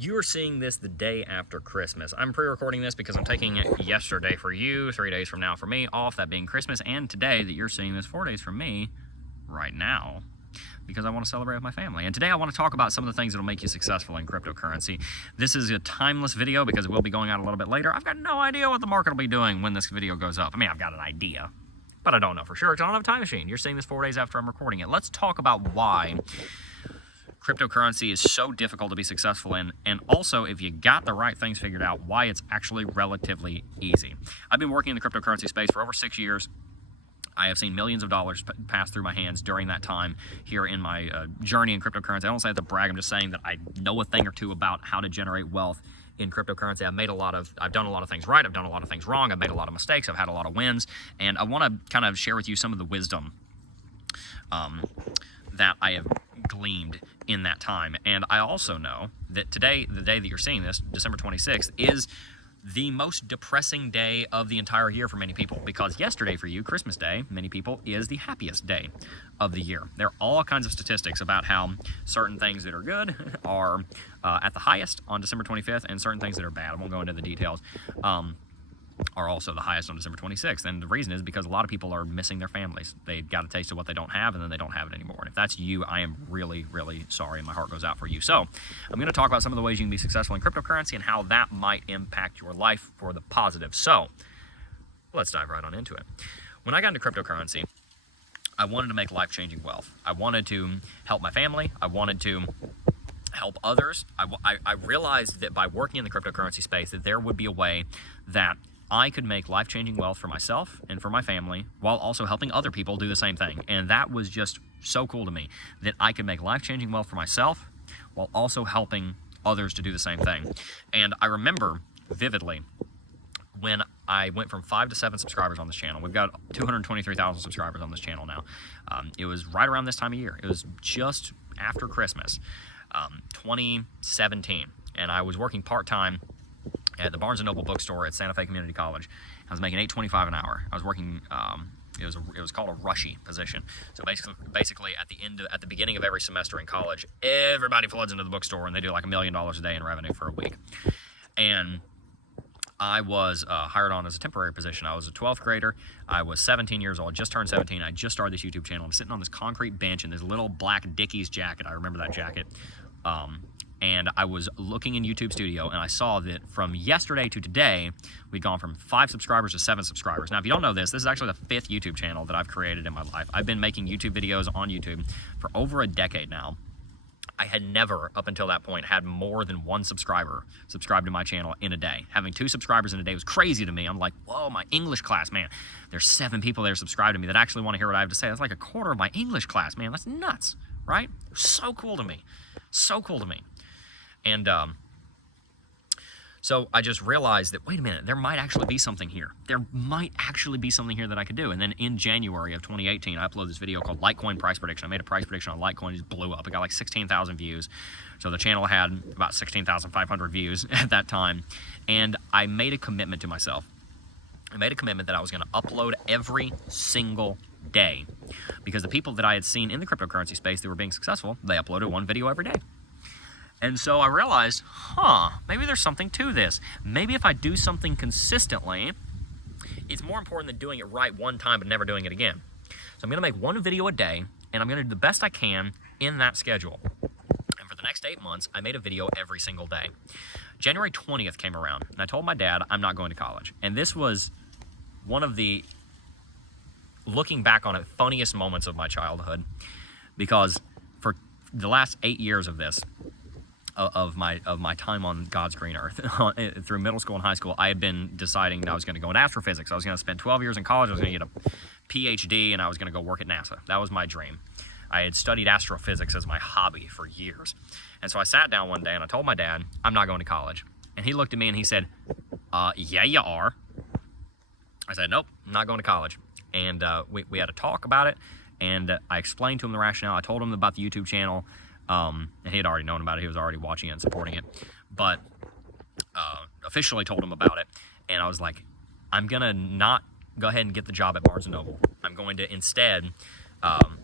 You are seeing this the day after Christmas. I'm pre-recording this because I'm taking it yesterday for you, 3 days from now for me, off, that being Christmas, and today that you're seeing this 4 days from me right now, because I want to celebrate with my family. And today I want to talk about some of the things that will make you successful in cryptocurrency. This is a timeless video because it will be going out a little bit later. I've got no idea what the market will be doing when this video goes up. I mean, I've got an idea, but I don't know for sure because I don't have a time machine. You're seeing this 4 days after I'm recording it. Let's talk about why cryptocurrency is so difficult to be successful in, and also, if you got the right things figured out, why it's actually relatively easy. I've been working in the cryptocurrency space for over 6 years. I have seen millions of dollars pass through my hands during that time here in my journey in cryptocurrency. I don't say that to brag, I'm just saying that I know a thing or two about how to generate wealth in cryptocurrency. I've done a lot of things right, I've done a lot of things wrong, I've made a lot of mistakes, I've had a lot of wins, and I want to kind of share with you some of the wisdom that I have gleaned in that time. And I also know that today, the day that you're seeing this, December 26th, is the most depressing day of the entire year for many people, because yesterday for you, Christmas Day, many people, is the happiest day of the year. There are all kinds of statistics about how certain things that are good are at the highest on December 25th, and certain things that are bad, I won't go into the details, are also the highest on December 26th. And the reason is because a lot of people are missing their families. They got a taste of what they don't have, and then they don't have it anymore. And if that's you, I am really, really sorry, and my heart goes out for you. So I'm going to talk about some of the ways you can be successful in cryptocurrency and how that might impact your life for the positive. So let's dive right on into it. When I got into cryptocurrency, I wanted to make life-changing wealth. I wanted to help my family. I wanted to help others. I realized that by working in the cryptocurrency space that there would be a way that I could make life-changing wealth for myself and for my family while also helping other people do the same thing. And that was just so cool to me, that I could make life-changing wealth for myself while also helping others to do the same thing. And I remember vividly when I went from 5 to 7 subscribers on this channel. We've got 223,000 subscribers on this channel now. It was right around this time of year. It was just after Christmas, 2017. And I was working part-time at the Barnes & Noble bookstore at Santa Fe Community College. I was making $8.25 an hour. I was working, it was called a rushy position. So basically at the beginning of every semester in college, everybody floods into the bookstore and they do like $1 million a day in revenue for a week. And I was hired on as a temporary position. I was a 12th grader. I was 17 years old, just turned 17. I just started this YouTube channel. I'm sitting on this concrete bench in this little black Dickies jacket. I remember that jacket. And I was looking in YouTube Studio, and I saw that from yesterday to today, we'd gone from 5 subscribers to 7 subscribers. Now, if you don't know this is actually the 5th YouTube channel that I've created in my life. I've been making YouTube videos on YouTube for over a decade now. I had never, up until that point, had more than 1 subscriber subscribe to my channel in a day. Having 2 subscribers in a day was crazy to me. I'm like, whoa, my English class, man. There's 7 people there subscribed to me that actually want to hear what I have to say. That's like a quarter of my English class, man. That's nuts, right? So cool to me. So cool to me. And so I just realized that, wait a minute, there might actually be something here. There might actually be something here that I could do. And then in January of 2018, I uploaded this video called Litecoin Price Prediction. I made a price prediction on Litecoin. It just blew up. It got like 16,000 views. So the channel had about 16,500 views at that time. And I made a commitment to myself. I made a commitment that I was going to upload every single day, because the people that I had seen in the cryptocurrency space that were being successful, they uploaded 1 video every day. And so I realized, maybe there's something to this. Maybe if I do something consistently, it's more important than doing it right one time but never doing it again. So I'm going to make 1 video a day, and I'm going to do the best I can in that schedule. And for the next 8 months, I made a video every single day. January 20th came around, and I told my dad I'm not going to college. And this was one of the, looking back on it, funniest moments of my childhood, because for the last 8 years of this, of my time on God's green earth, through middle school and high school, I had been deciding that I was going to go into astrophysics. I was going to spend 12 years in college. I was going to get a PhD, and I was going to go work at NASA. That was my dream. I had studied astrophysics as my hobby for years. And so I sat down one day and I told my dad, I'm not going to college. And he looked at me and he said, yeah, you are. I said, nope, I'm not going to college. And we had a talk about it, and I explained to him the rationale. I told him about the YouTube channel. And he had already known about it. He was already watching it and supporting it. But officially told him about it. And I was like, I'm going to not go ahead and get the job at Barnes & Noble. I'm going to instead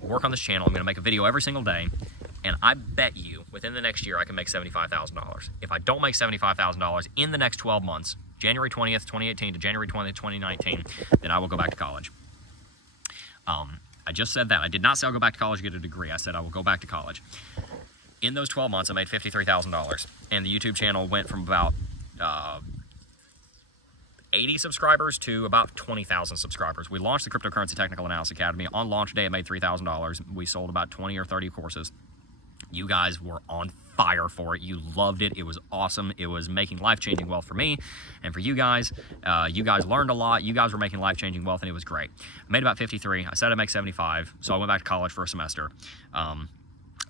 work on this channel. I'm going to make a video every single day. And I bet you within the next year I can make $75,000. If I don't make $75,000 in the next 12 months, January 20th, 2018 to January 20th, 2019, then I will go back to college. I just said that. I did not say I'll go back to college to get a degree. I said I will go back to college. In those 12 months, I made $53,000. And the YouTube channel went from about 80 subscribers to about 20,000 subscribers. We launched the Cryptocurrency Technical Analysis Academy. On launch day, it made $3,000. We sold about 20 or 30 courses. You guys were on fire for it. You loved it. It was awesome. It was making life-changing wealth for me and for you guys. You guys learned a lot. You guys were making life-changing wealth, and it was great. I made about 53. I said I'd make 75, so I went back to college for a semester.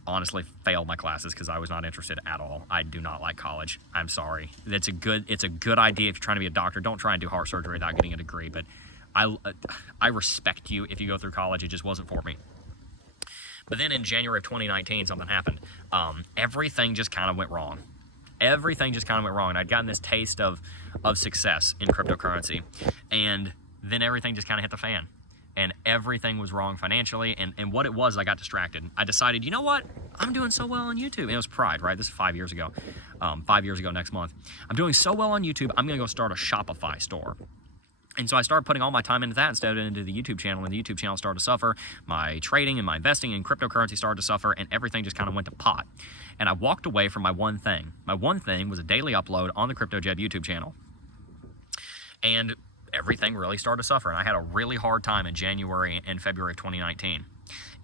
Honestly, failed my classes because I was not interested at all. I do not like college. I'm sorry. It's a good idea if you're trying to be a doctor. Don't try and do heart surgery without getting a degree, but I respect you if you go through college. It just wasn't for me. But then in January of 2019, something happened. Everything just kind of went wrong. Everything just kind of went wrong. And I'd gotten this taste of success in cryptocurrency. And then everything just kind of hit the fan. And everything was wrong financially. And what it was, I got distracted. I decided, you know what? I'm doing so well on YouTube. And it was pride, right? This is 5 years ago. 5 years ago next month. I'm doing so well on YouTube, I'm going to go start a Shopify store. And so I started putting all my time into that instead of into the YouTube channel, and the YouTube channel started to suffer. My trading and my investing in cryptocurrency started to suffer, and everything just kind of went to pot. And I walked away from my one thing. My one thing was a daily upload on the CryptoJeb YouTube channel. And everything really started to suffer, and I had a really hard time in January and February of 2019.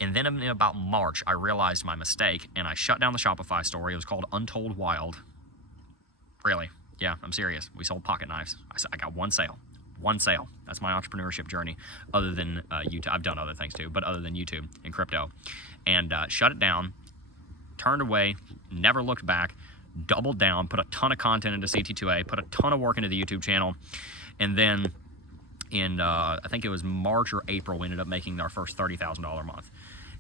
And then in about March, I realized my mistake, and I shut down the Shopify store. It was called Untold Wild. Really? Yeah, I'm serious. We sold pocket knives. I got one sale. One sale. That's my entrepreneurship journey. Other than YouTube, I've done other things too, but other than YouTube and crypto. And shut it down, turned away, never looked back, doubled down, put a ton of content into CT2A, put a ton of work into the YouTube channel. And then in, I think it was March or April, we ended up making our first $30,000 a month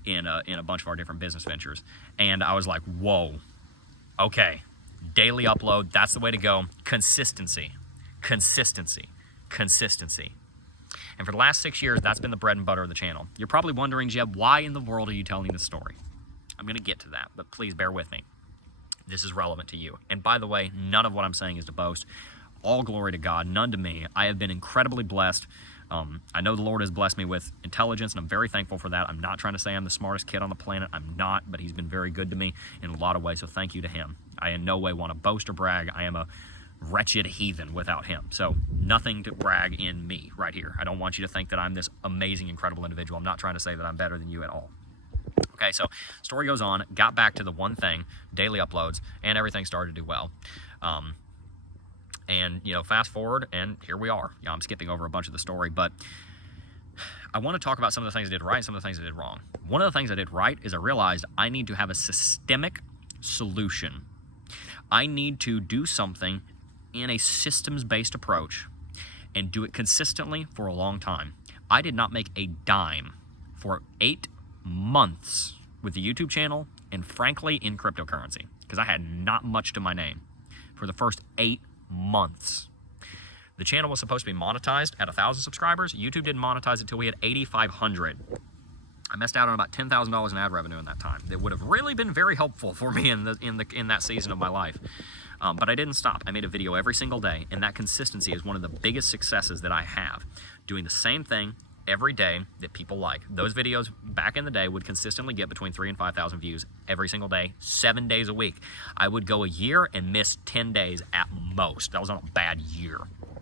in a bunch of our different business ventures. And I was like, whoa, okay, daily upload, that's the way to go. Consistency, consistency. Consistency. And for the last 6 years, that's been the bread and butter of the channel. You're probably wondering, Jeb, why in the world are you telling this story? I'm going to get to that, but please bear with me. This is relevant to you. And by the way, none of what I'm saying is to boast. All glory to God, none to me. I have been incredibly blessed. I know the Lord has blessed me with intelligence, and I'm very thankful for that. I'm not trying to say I'm the smartest kid on the planet. I'm not, but He's been very good to me in a lot of ways, so thank you to Him. I in no way want to boast or brag. I am a wretched heathen without Him. So nothing to brag in me right here. I don't want you to think that I'm this amazing, incredible individual. I'm not trying to say that I'm better than you at all. Okay, so story goes on, got back to the one thing, daily uploads, and everything started to do well. And, you know, fast forward, and here we are. You know, I'm skipping over a bunch of the story, but I want to talk about some of the things I did right and some of the things I did wrong. One of the things I did right is I realized I need to have a systemic solution. I need to do something in a systems-based approach and do it consistently for a long time. I did not make a dime for 8 months with the YouTube channel and frankly in cryptocurrency because I had not much to my name for the first 8 months. The channel was supposed to be monetized at 1,000 subscribers. YouTube didn't monetize it until we had 8,500. I missed out on about $10,000 in ad revenue in that time. That would have really been very helpful for me in that season of my life. But I didn't stop. I made a video every single day, and that consistency is one of the biggest successes that I have. Doing the same thing every day that people like. Those videos back in the day would consistently get between 3,000 and 5,000 views every single day, 7 days a week. I would go a year and miss 10 days at most. That was on a bad year,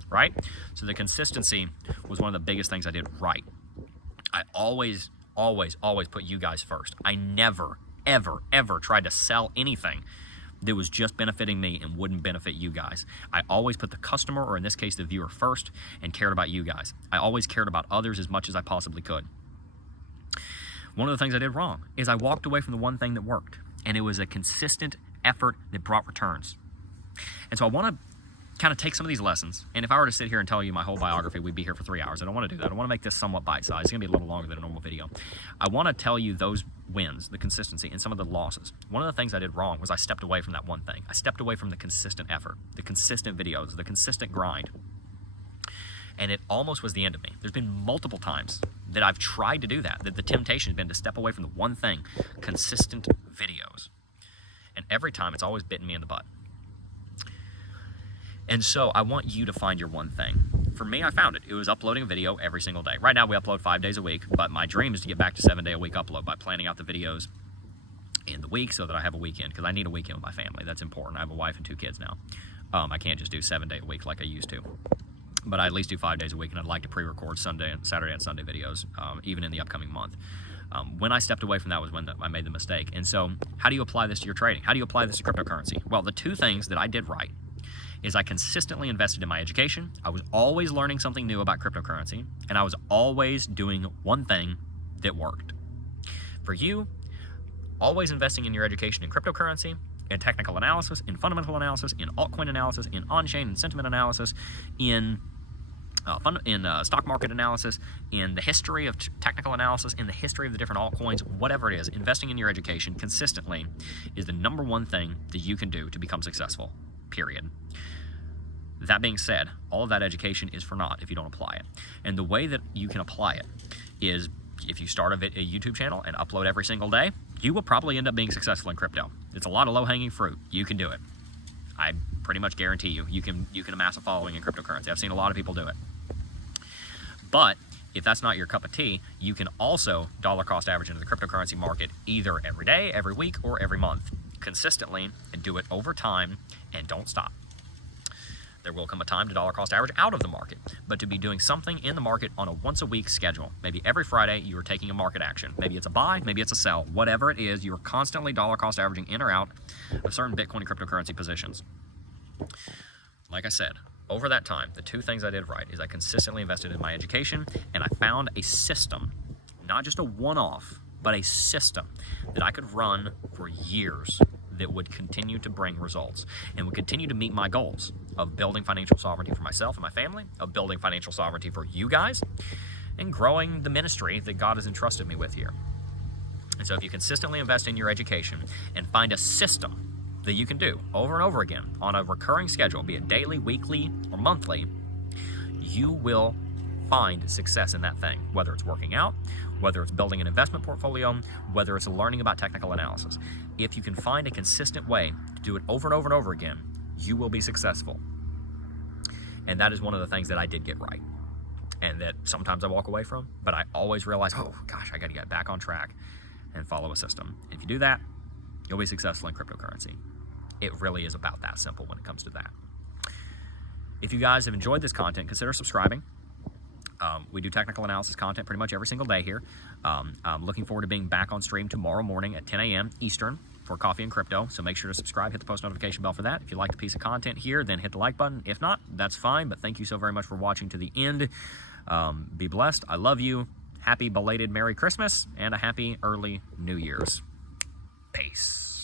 right? So the consistency was one of the biggest things I did right. I always put you guys first. I never, ever tried to sell anything that was just benefiting me and wouldn't benefit you guys. I always put the customer, or in this case, the viewer first, and cared about you guys. I always cared about others as much as I possibly could. One of the things I did wrong is I walked away from the one thing that worked, and it was a consistent effort that brought returns. And so I want to kind of take some of these lessons, and if I were to sit here and tell you my whole biography, we'd be here for 3 hours. I don't want to do that. I want to make this somewhat bite-sized. It's going to be a little longer than a normal video. I want to tell you those wins, the consistency, and some of the losses. One of the things I did wrong was I stepped away from that one thing. I stepped away from the consistent effort, the consistent videos, the consistent grind. And it almost was the end of me. There's been multiple times that I've tried to do that the temptation has been to step away from the one thing, consistent videos. And every time it's always bitten me in the butt. And so I want you to find your one thing. For me, I found it. It was uploading a video every single day. Right now we upload 5 days a week, but my dream is to get back to 7-day-a-week upload by planning out the videos in the week so that I have a weekend, because I need a weekend with my family. That's important. I have a wife and 2 kids now. I can't just do 7-day-a-week like I used to. But I at least do 5 days a week, and I'd like to pre-record Saturday and Sunday videos, even in the upcoming month. When I stepped away from that was when I made the mistake. And so how do you apply this to your trading? How do you apply this to cryptocurrency? Well, the 2 things that I did right is I consistently invested in my education. I was always learning something new about cryptocurrency, and I was always doing one thing that worked. For you, always investing in your education in cryptocurrency, in technical analysis, in fundamental analysis, in altcoin analysis, in on-chain and sentiment analysis, in stock market analysis, in the history of technical analysis, in the history of the different altcoins, whatever it is, investing in your education consistently is the #1 thing that you can do to become successful, period. That being said, all of that education is for naught if you don't apply it. And the way that you can apply it is if you start a YouTube channel and upload every single day, you will probably end up being successful in crypto. It's a lot of low-hanging fruit. You can do it. I pretty much guarantee you can amass a following in cryptocurrency. I've seen a lot of people do it. But if that's not your cup of tea, you can also dollar cost average into the cryptocurrency market either every day, every week, or every month consistently, and do it over time and don't stop. There will come a time to dollar cost average out of the market, but to be doing something in the market on a once-a-week schedule. Maybe every Friday you are taking a market action. Maybe it's a buy, maybe it's a sell. Whatever it is, you are constantly dollar cost averaging in or out of certain Bitcoin and cryptocurrency positions. Like I said, over that time, the 2 things I did right is I consistently invested in my education, and I found a system, not just a one-off, but a system that I could run for years that would continue to bring results and would continue to meet my goals of building financial sovereignty for myself and my family, of building financial sovereignty for you guys, and growing the ministry that God has entrusted me with here. And so if you consistently invest in your education and find a system that you can do over and over again on a recurring schedule, be it daily, weekly, or monthly, you will find success in that thing, whether it's working out, whether it's building an investment portfolio, whether it's learning about technical analysis. If you can find a consistent way to do it over and over and over again, you will be successful. And that is one of the things that I did get right, and that sometimes I walk away from, but I always realize, oh gosh, I got to get back on track and follow a system. If you do that, you'll be successful in cryptocurrency. It really is about that simple when it comes to that. If you guys have enjoyed this content, consider subscribing. We do technical analysis content pretty much every single day here. I'm looking forward to being back on stream tomorrow morning at 10 a.m. Eastern for Coffee and Crypto. So make sure to subscribe, hit the post notification bell for that. If you like the piece of content here, then hit the like button. If not, that's fine. But thank you so very much for watching to the end. Be blessed. I love you. Happy belated Merry Christmas and a happy early New Year's. Peace.